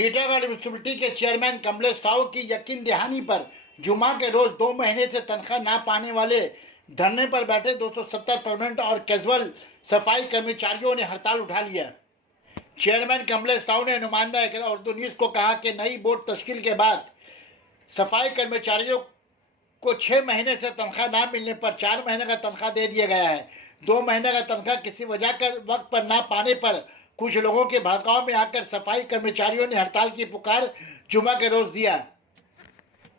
Titagarh municipality के chairman Kamlesh Sahu की यकीन दहानी पर जुमा के रोज 2 महीने से तनख्वाह ना पाने वाले धरने पर बैठे 270 परमानेंट और कैजुअल सफाई कर्मचारियों ने हड़ताल उठा लिया। चेयरमैन कमलेश साहू ने नुमाइंदा एकला उर्दू न्यूज को कहा कि नई बोर्ड तश्कील के बाद सफाई कर्मचारियों को 6 महीने से तनख्वाह ना मिलने पर 4 महीने का तनख्वाह दे दिया गया है। 2 महीने का तनख्वाह किसी वजह कर वक्त पर ना पाने पर कुछ लोगों के भड़काव में आकर सफाई कर्मचारियों ने हड़ताल की पुकार जुमा के रोज दिया।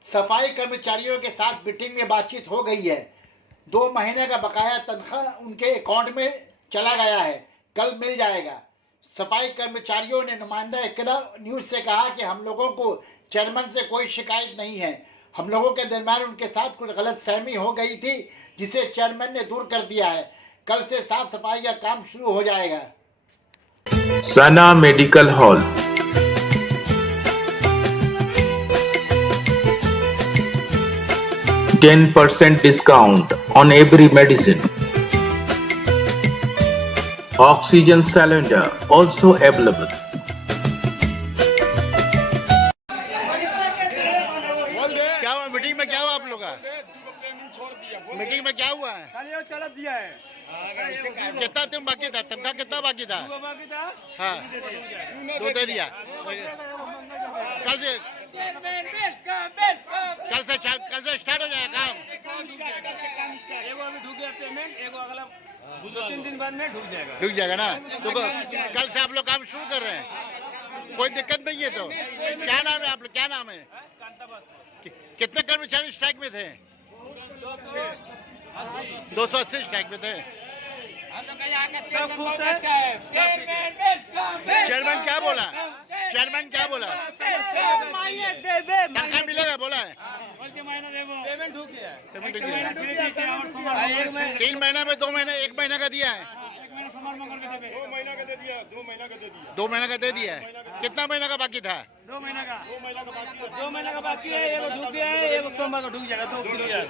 सफाई कर्मचारियों के साथ मीटिंग में बातचीत हो गई है। 2 महीने का बकाया तनख्वाह उनके अकाउंट में चला गया है, कल मिल जाएगा। सफाई कर्मचारियों ने नुमाइंदा एकला न्यूज से कहा कि हम लोगों को चेयरमैन से कोई शिकायत नहीं है। हम लोगों के दरमियान उनके साथ कुछ गलतफहमी हो गई थी जिसे चेयरमैन ने दूर कर दिया है। कल से साफ सफाई का काम शुरू हो जाएगा। सना medical hall, %10 discount on every medicine. Oxygen cylinder also available. क्या हुआ मीटिंग में? क्या हुआ आप लोग का मीटिंग में? क्या हुआ है? तलब दिया है। कितना तुम बाकी था? तनख्वाह कितना बाकी था? हाँ, 2 दे दिया। कल से स्टार्ट हो जाएगा काम। एगो अभी ढुक गया पेमेंट, एगो अगला 2-3 दिन बाद में ढुक जाएगा ना। तो कल से आप लोग काम शुरू कर रहे हैं, कोई दिक्कत नहीं है। तो क्या नाम है आप लोग? क्या नाम है? कितने कर्मचारी स्ट्राइक में थे? 280 स्ट्राइक में थे। चेयरमैन क्या बोला? चेयरमैन क्या बोला? तनख्वाह मिलेगा बोला है। पेमेंट ढुक गया है। पेमेंट 3 महीना में 2 महीने 1 महीना का दिया है। 2 महीना का दे दिया, 2 महीना का दे दिया। 2 महीना का दे दिया है। कितना महीना का बाकी था? 2 महीना का 2 महीना का बाकी है। एगो ढुक गया है, एगो सोमवार को ढुक जाएगा। 2 खुल गया।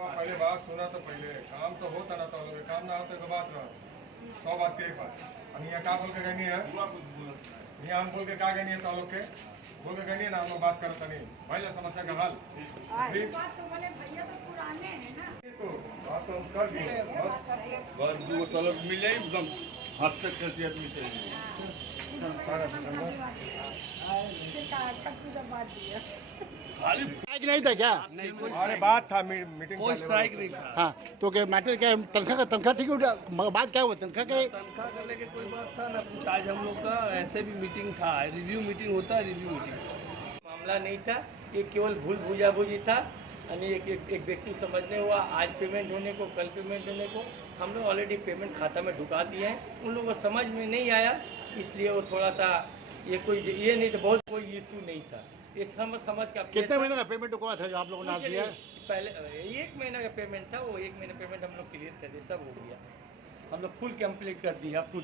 पहले बात सुना तो पहले काम तो होता रहता है, काम ना होता तो बात रहा 100 बात के एक बात। हम यहाँ क्या बोल के कहनी है, यहाँ हम बोल के क्या कहनी है तो लोग के बोल के कहनी है ना, हम लोग बात करता नहीं भाई समस्या का हल। तो बात तो कर दी बस 2 तलब मिल जाए एकदम हाथ तक कर दिया स्ट्राइक नहीं था क्या? अरे बात था मीटिंग कोई स्ट्राइक नहीं था। हाँ, तो क्या मैटर क्या? तनख्वाह ठीक है। बात क्या हुआ? तनख्वाह के तनख्वाह करने के कोई बात था ना कुछ। आज हम लोग का ऐसे भी मीटिंग था, रिव्यू मीटिंग होता है, रिव्यू मीटिंग मामला नहीं था। ये केवल भूल भुजाबुझी था। यानी एक व्यक्ति समझने हुआ, आज पेमेंट होने को, कल पेमेंट होने को। हम लोग ऑलरेडी पेमेंट खाता में ढुका दिए हैं। उन लोगों को समझ में नहीं आया, इसलिए वो थोड़ा सा ये नहीं था, बहुत कोई इशू नहीं था। ये समझ का। कितने महीने का पेमेंट हुआ था जो आप लोगों ने आज दिया? पहले 1 महीना का पेमेंट था, वो 1 महीना पेमेंट हम लोग क्लियर कर दिए, सब हो गया। हम लोग फुल कंप्लीट कर दिया अप टू